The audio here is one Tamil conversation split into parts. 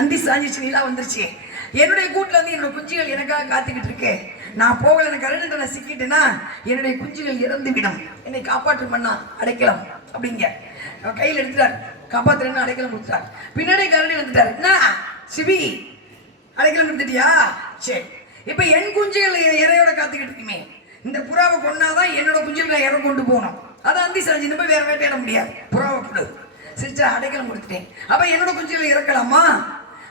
அந்தி சாஞ்சிச்சு, நிலா வந்துருச்சு. என்னுடைய கூட்டில் வந்து என்னோட குஞ்சுகள் எனக்காக காத்துக்கிட்டு இருக்கு. நான் போகல, எனக்கு கரண்ட் நான் சிக்கிட்டேன்னா என்னுடைய குஞ்சுகள் இறந்து விடும். என்னை காப்பாற்று பண்ணா அடைக்கலாம் அப்படிங்க. கையில் எடுத்துட்டார், காப்பாத்துறேன்னு அடைக்கலம் கொடுத்துட்டார். பின்னாடி கரண்டி வந்துட்டார். என்ன சிவி அடைக்கலம் கொடுத்துட்டியா? சரி, இப்ப என் குஞ்சுகள் இறையோட காத்துக்கிட்டு இருக்குமே, இந்த புறாவை கொண்டாதான் என்னோட குஞ்சுகளை இறை கொண்டு போகணும். அதான் அந்தி சாஞ்சி போய் வேற வேட்டையிட முடியாது. புறாவை கொடு சிரிச்சா அடைக்கலம் கொடுத்துட்டேன். அப்ப என்னோட குஞ்சுகளை இறக்கலாமா?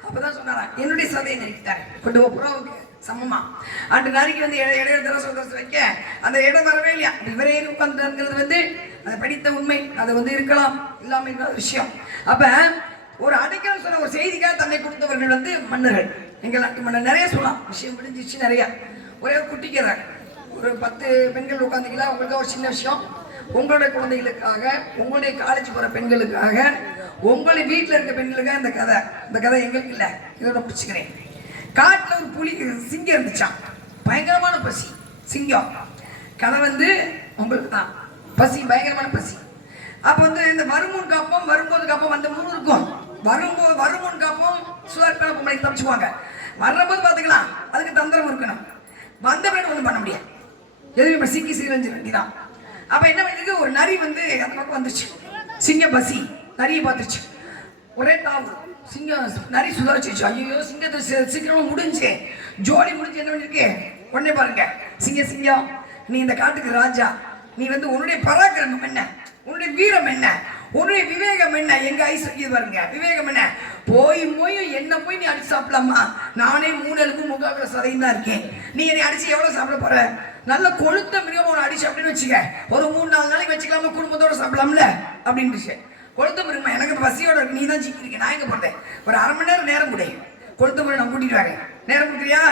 அப்பதான் சொன்னாரா, என்னுடைய சதையை நறுக்கிட்டார், கொண்டு போ புறாவுக்கு சமமா. அன்று நறுக்கி வந்து இடையில தரசு வைக்க அந்த இடம் வரவே இல்லையா. இவரே உட்கார்ந்துங்கிறது வந்து அதை படித்த உண்மை. அது வந்து இருக்கலாம், இல்லாம இருக்கிற விஷயம். அப்ப ஒரு அடைக்கலம் சொன்ன ஒரு செய்திக்காக தன்னை கொடுத்தவர்கள் வந்து மன்னர்கள். எங்கள் நாட்டு மன்னர். நிறைய சொல்லலாம், விஷயம் முடிஞ்சிச்சு நிறைய. ஒரே ஒரு குட்டி கதை. ஒரு 10 பெண்கள் உட்காந்துக்கலாம். உங்களுக்கு ஒரு சின்ன விஷயம், உங்களுடைய குழந்தைகளுக்காக, உங்களுடைய காலேஜ் போற பெண்களுக்காக, உங்களுடைய வீட்டில் இருக்க பெண்களுக்காக இந்த கதை. இந்த கதை எங்களுக்கு இல்லை, இதோட பிடிச்சிக்கிறேன். காட்டில் ஒரு புலி சிங்கம் இருந்துச்சான். பயங்கரமான பசி. சிங்கம் கதை வந்து உங்களுக்கு தான் பசி, பயங்கரமான பசி. அப்போ வந்து இந்த வருமுன் காப்போம் வரும்போது காப்போம் அந்த 3 இருக்கும். வருமுன் காப்போம் சுதாரிப்பான பொம்பளை தப்பிச்சுக்குவாங்க. வர்றபோது பார்த்துக்கலாம், அதுக்கு தந்திரம் இருக்கணும். வந்த பிறகு ஒன்றும் பண்ண முடியாது, எதுவுமே சிக்கி சீரஞ்சு வேண்டிதான். அப்ப என்ன பண்ணிருக்கு, ஒரு நரி வந்து அந்த பக்கம் வந்துருச்சு. சிங்க பசி நரியை பார்த்துருச்சு. ஒரே தாவு சிங்கம் நரி சுதாரிச்சு. ஐயோ சிங்கத்தை சீக்கிரமா முடிஞ்சு ஜோலி முடிஞ்சு என்ன பண்ணிருக்கு. உடனே பாருங்க, சிங்கம் நீ இந்த காட்டுக்கு ராஜா. நீ வந்து உன்னுடைய பராக்கிரமம் என்ன, உன்னுடைய வீரம் என்ன, உன்னுடைய விவேகம் என்ன, எங்க ஐஸ்வர்யம் பாருங்க விவேகம் என்ன. போய் என்ன போய் நீ அடிச்சு சாப்பிடலாமா? நானே 3 எலும்பு முகாக்கிற சதையும் தான் இருக்கேன். நீ என்னை அடிச்சு எவ்வளவு சாப்பிட போற? நல்ல கொளுத்த மிருகம் ஒன்று அடிச்சு அப்படின்னு வச்சுக்க, ஒரு 3-4 நாளைக்கு வச்சுக்கலாமா, குடும்பத்தோட சாப்பிடலாம்ல அப்படின்னு. கொளுத்த மிருகமா எனக்கு பசியோட இருக்கு, நீ தான் சிக்கிருக்க, நான் எங்க போறேன்? ஒரு 1/2 மணி நேரம் நேரம் கூட கொளுத்த மிருகம் நான் கூட்டிட்டு வரேன். நேரம் கொடுக்குறியா?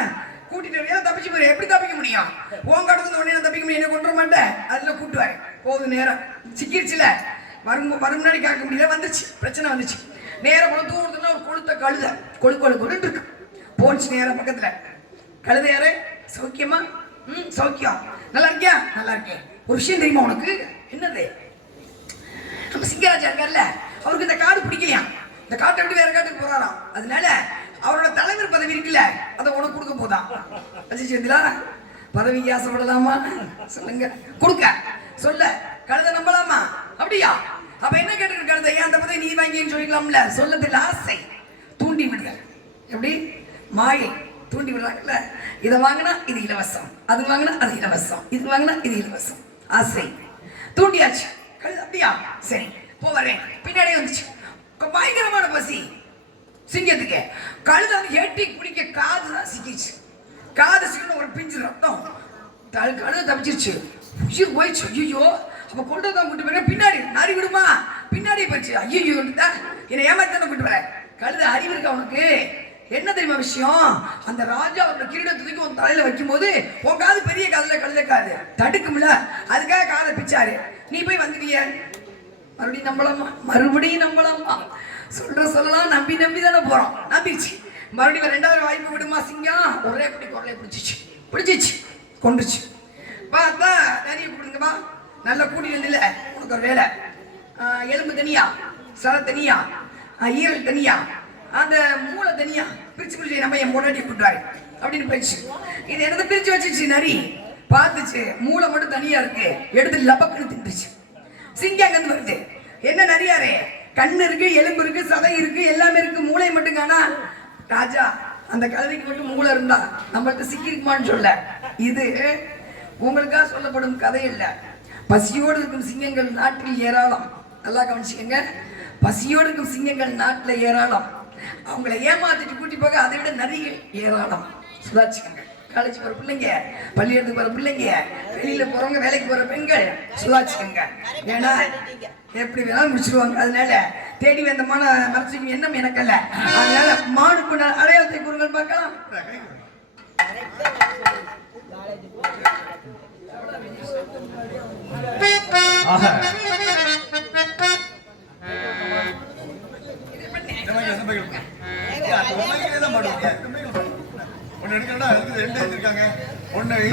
கூட்டிட்டு வரையா? தப்பிச்சு போய் எப்படி தப்பிக்க முடியும்? உன் கடந்து உடனே நான் தப்பிக்க முடியும், என்ன கொண்டு வர மாட்டேன். அதுல கூட்டு வரேன். போகுது நேரம், சிக்கிருச்சுல. வரும் முன்னாடி காக்க முடியல, வந்துச்சு பிரச்சனை வந்துச்சு. நேரம் போல தூரத்துனா ஒரு கொளுத்த கழுத கொழுன்னு இருக்கு. போச்சு நேரம் பக்கத்துல. கழுத யாரு? சௌக்கியமா? சௌக்கியம். நல்லா இருக்கியா? நல்லா இருக்கேன். ஒரு விஷயம் தெரியுமா உனக்கு? என்னது? நம்ம சிங்கராஜா இருக்கார்ல, அவருக்கு இந்த காடு பிடிக்கலையா. இந்த காட்டை விட்டு வேற காட்டுக்கு போறாராம். அதனால அவரோட தலைவர் பதவி இருக்குல்ல, அதை உனக்கு கொடுக்க போதான். பதவிக்கு ஆசைப்படலாமா? சொல்லுங்க. கொடுக்க சொல்ல கழுத நம்பலாமா? அப்படியா? அப்ப என்ன கேட்டு கழுத, ஏன் அந்த பதவி நீ வாங்கின்னு சொல்லிக்கலாம்ல. சொல்லத்தில் ஆசை தூண்டி விடுதல். எப்படி மாயை தூண்டி விடுறாங்கல்ல. இதை வாங்கினா இது இலவசம், அது வாங்கினா அது இலவசம், இது வாங்கினா இது இலவசம். ஆசை தூண்டியாச்சு. கழுது அப்படியா? சரி போறேன். பின்னாடி வந்துச்சு. பயங்கரமான பசி சிங்கத்துக்கு. கழுத வந்து எட்டி குடிக்க காதுதான் சிக்கிச்சு. காது சிக்கணும், ஒரு பிஞ்சு ரத்தம். கழுத தப்பிச்சிருச்சு, உயிர் போயிடுச்சு. ஐயோ அப்ப கொண்டு தான் கூட்டு போய் பின்னாடி நரி விடுமா? பின்னாடி போயிடுச்சு. ஐயோ என்னை ஏமாத்தான கூட்டு வர. கழுத அறிவு இருக்கா உனக்கு? என்ன தெரியுமா விஷயம்? அந்த ராஜா அவரோட கிரீடத்துக்கு உன் தலையில வைக்கும் போது உன் காது பெரிய காதுல கழுத காது தடுக்கும்ல, அதுக்காக காதை பிச்சாரு. நீ போய் வந்துட்டிய, மறுபடியும் நம்பலாமா? மறுபடியும் நம்பலாமா? சொல்லலாம், நம்பி தானே போறோம். நம்பிச்சு மறுபடியும் 2வது வாய்ப்பு விடுமா சிங்கம்? ஒரே குடி குரலை பிடிச்சிச்சு கொண்டுச்சு. பார்த்தா நிறைய கூடுங்கப்பா, நல்லா கூட்டிட்டு வந்துல. உனக்கு ஒரு வேலை, எலும்பு தனியா, சர தனியா, ஈரல் தனியா, அந்த மூளை தனியா பிரிச்சு நம்ம என் முன்னாடி கூட்டுவாரு அப்படின்னு போயிடுச்சு. இது என்னது பிரிச்சு வச்சிருச்சு. நரி பார்த்துச்சு, மூளை மட்டும் தனியா இருக்கு, எடுத்து லபக்குன்னு தின்றுச்சு. சிங்கம் அங்க இருந்து வருது. என்ன நரியாரே, கண்ணு இருக்கு, எலும்பு இருக்கு, சதை இருக்கு, எல்லாமே இருக்கு, மூளை மட்டும் காணா. ராஜா அந்த கழுதைக்கு மட்டும் மூளை இருந்தா நம்மளுக்கு சிக்கிருக்குமான்னு சொல்ல. இது உங்களுக்காக சொல்லப்படும் கதை இல்ல. பசியோடு இருக்கும் சிங்கங்கள் நாட்டில் ஏராளம். நல்லா கவனிச்சுக்கங்க, பசியோடு இருக்கும் சிங்கங்கள் நாட்டில் ஏராளம். அவங்களை ஏமாத்திட்டு கூட்டி போக அதை விட நிறைய ஏராளம். சுதாரிச்சுக்கங்க. காலேஜ் போற பிள்ளைங்க, பள்ளியிடத்துக்கு போற பிள்ளைங்க, வெளியில போறவங்க, வேலைக்கு போற பெண்கள் சுதாரிச்சுக்கங்க. ஏன்னா எப்படி வேணாலும் முடிச்சிருவாங்க. அதனால தேடி வந்தமான மறைச்சிக்கும் எண்ணம் எனக்கு அல்ல. அதனால மானுக்கு அடையாளத்தை கூறுங்கள் பார்க்கலாம்.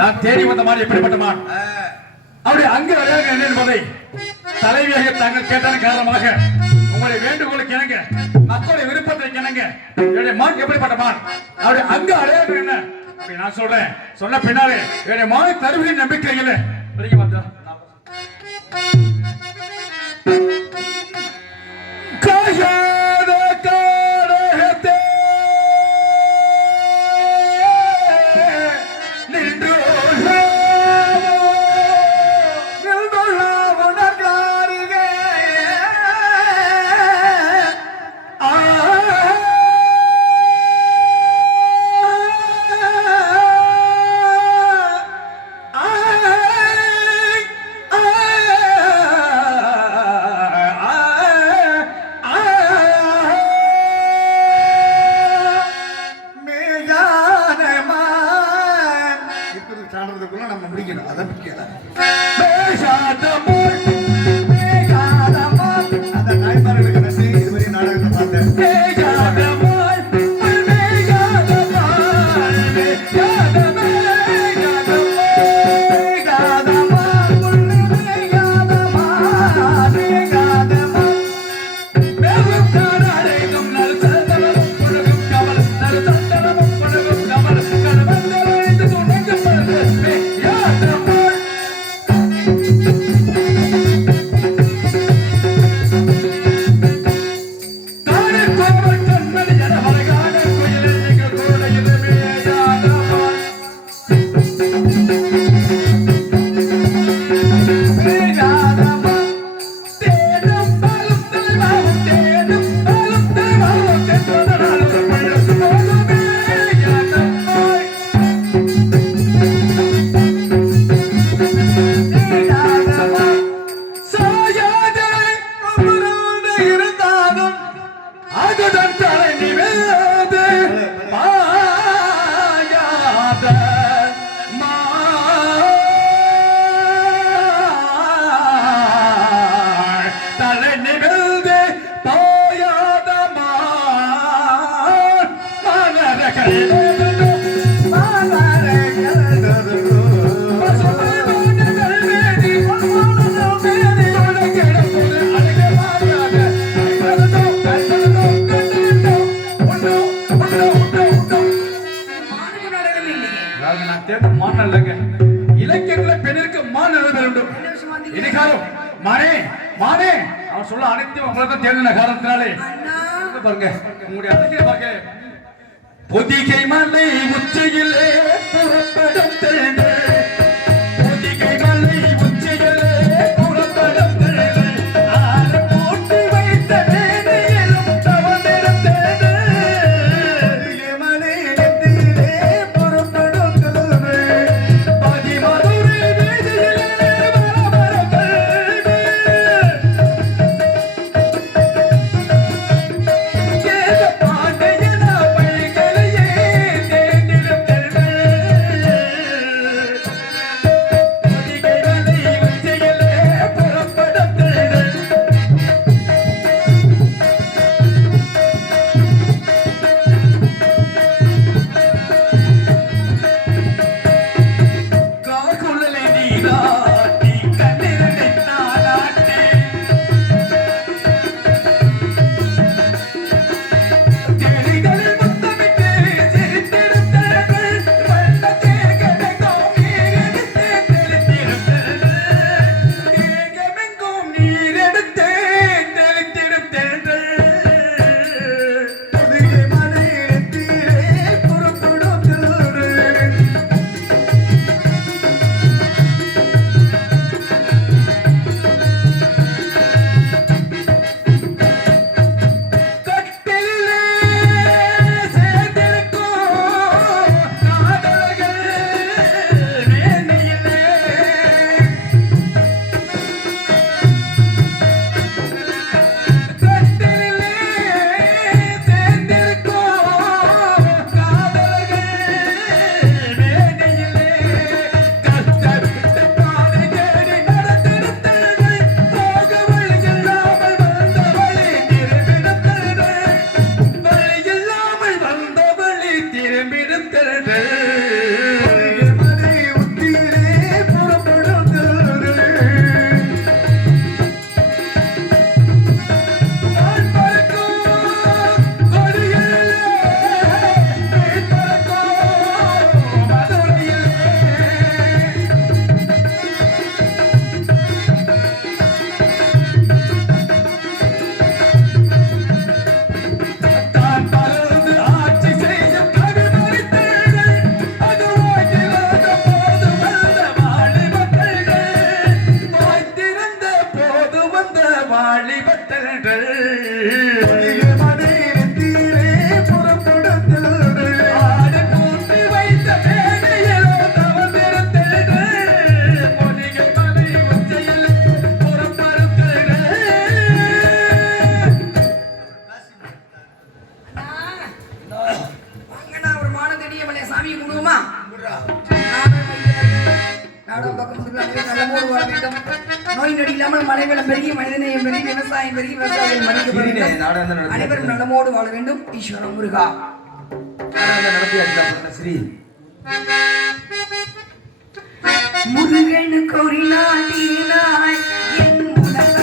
நான் தேடி வந்த மாதிரி எப்படிப்பட்ட மான் அப்படி அங்கு விளையாடுங்க என்பதை தலைவியாக தாங்கள் கேட்டதன் காரணமாக உங்களுடைய வேண்டுகோளுக்கு இணங்க மக்களுடைய விருப்பத்தை சொல்றீங்க என்னங்க என்னுடைய மான் எப்படிப்பட்ட மான் அப்படி அங்க அடையாளம் என்ன அப்படி நான் சொல்றேன் சொன்ன பின்னாலே என்னுடைய மானை தருவின் நம்பிக்கை இல்லை வெளியே வந்தா காயாத காடகத்தே நம்ம முடிக்கணும் அதான் முக்கியம் அந்த தாய்மார்களுக்கு நன்றி இதுவரை நாடகத்தை பார்த்தேன் இலக்கியத்துல பெண்ணிற்கு மான் வேண்டும் இனிகாலம் மானே மானே அவன் சொல்ல அனைத்தையும் உங்களுக்கு தேர்ந்த காரணத்தினாலே பாருங்க உங்களுடைய அழகிய பாருங்க பொதிகை மலை உச்சியிலே புறப்படும் தேடு பொதிகை மலை உச்சியிலே புறப்படும் தேடு ஆறு போட்டு வைத்த வேதியிலும் தவந்திரம் தேடு பொதிகை மலை உச்சியிலே புறப்படும் தேடு பதிமதுரை வேதியிலே வரவர தேடு கேத பாண்டையன பைகளையே தேடிடும் தேடு நாடும் பக்கம் முதலாளிகள் நலமோடு வாழ வேண்டும். நோய் நொடி இல்லாமல் மழை வெள்ளம் பெருகி மனிதநேயம் பெருகி விவசாயம் பெருகி விவசாயிகள் மதிக்கப்பட வேண்டும். அனைவரும் நலமோடு வாழ வேண்டும். ஈஸ்வரன் முருகா முருகனுக்கு ஒரு நாட்டினாய் என் முதல்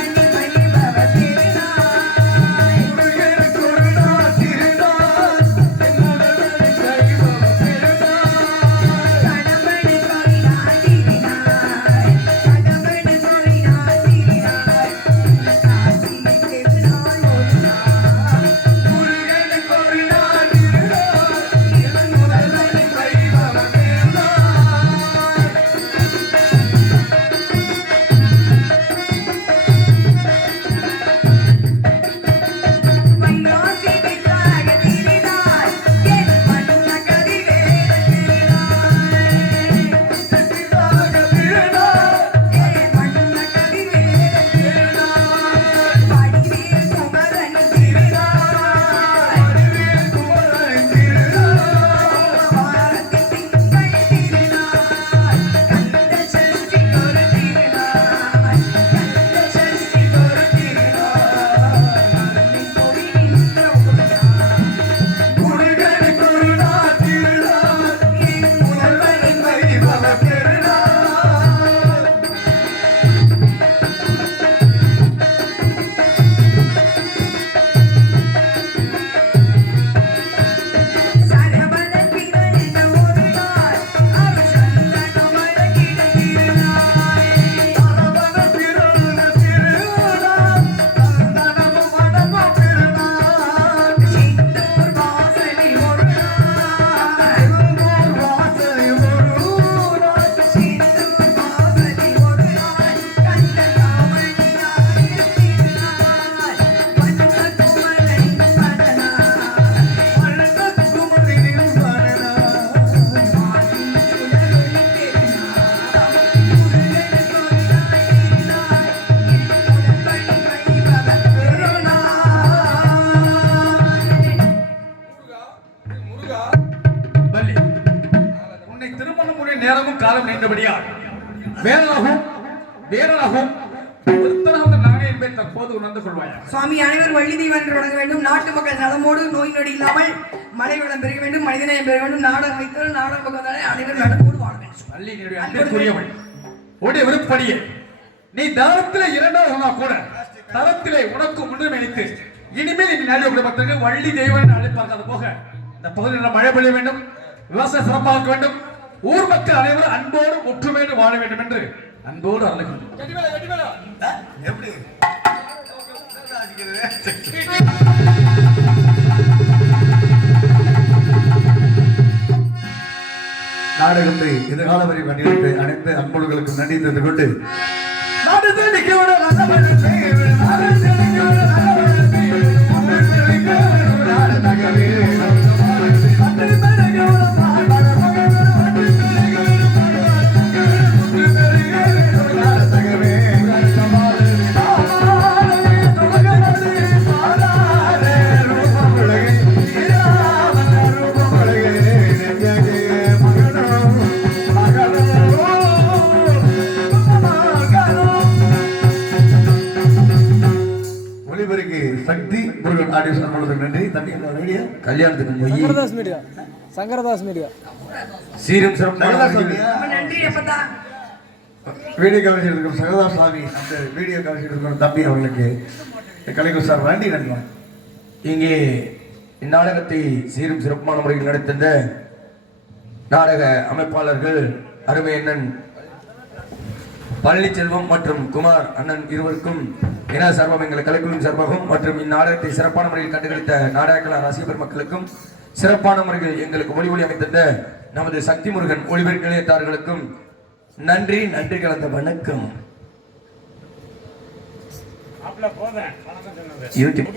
நேரமும் காலம் நீண்டபடியால் வேறலாகும் வேறலாகும் ஒருத்தனாவது நானே என்பதை தற்போது உணர்ந்து கொள்வாயா? சுவாமி அனைவரும் வள்ளி தெய்வம் என்று வணங்க வேண்டும். நாட்டு மக்கள் நலமோடு நோய் நொடி இல்லாமல் மழை வெள்ளம் பெருக வேண்டும். மனிதநேயம் பெருக வேண்டும். நாடகம் வைத்தால் நாடகம் பக்கத்தாலே அனைவரும் நலமோடு வாழ வேண்டும். வள்ளியினுடைய அன்பிற்குரியவள் உடைய விருப்பப்படியே நீ தாரத்திலே இரண்டாவதா கூட தரத்திலே உனக்கு முன்னுரிமை அளித்து இனிமேல் இந்த நாடு குடும்பத்திற்கு வள்ளி தெய்வம் அழைப்பாங்க. அது போக இந்த பகுதியில் மழை பெய்ய வேண்டும், விவசாயம் சிறப்பாக்க வேண்டும், ஊர் மக்கள் அனைவரும் அன்போடு ஒற்றுமையோடு வாழ வேண்டும் என்று அன்போடு அழைக்கிறோம். நாடகத்தை எதிர்கால வரை கண்டித்து அனைத்து அன்புகளுக்கும் நன்றி தெரிந்து கொண்டு சக்தி முருகன் ஆடியோ நன்றி. தம்பி கல்யாணத்துக்கு சங்கரதாஸ் மீடியா சீரும் சிறப்பான நன்றி அப்பதா. வீடியோ கவர்ச்சி எடுக்கும் சகதாஸ் சுவாமி அந்த வீடியோ கவர்ச்சி எடுக்கும் தம்பி அவர்களுக்கு கலைஞர் சார் நன்றி நன்றி. இங்கே இந்நாடகத்தை சீரும் சிறப்பான முறையில் நடத்திருந்த நாடக அமைப்பாளர்கள் அருமை அண்ணன் பழனிச்செல்வம் மற்றும் குமார் அண்ணன் இருவருக்கும் இன சார்பாக எங்கள் கலைக்குழுவின் சார்பாகவும் மற்றும் இந்நாடகத்தை சிறப்பான முறையில் கண்டுகளித்த நாடகக்கலா ரசிக பெருமக்களுக்கும் சிறப்பான முறையில் எங்களுக்கு ஒளி அமைத்திருந்த நமது சக்தி முருகன் ஒளிபெருக்கு நிலையத்தார்களுக்கும் நன்றி நன்றி கலந்த வணக்கம். யூடியூப்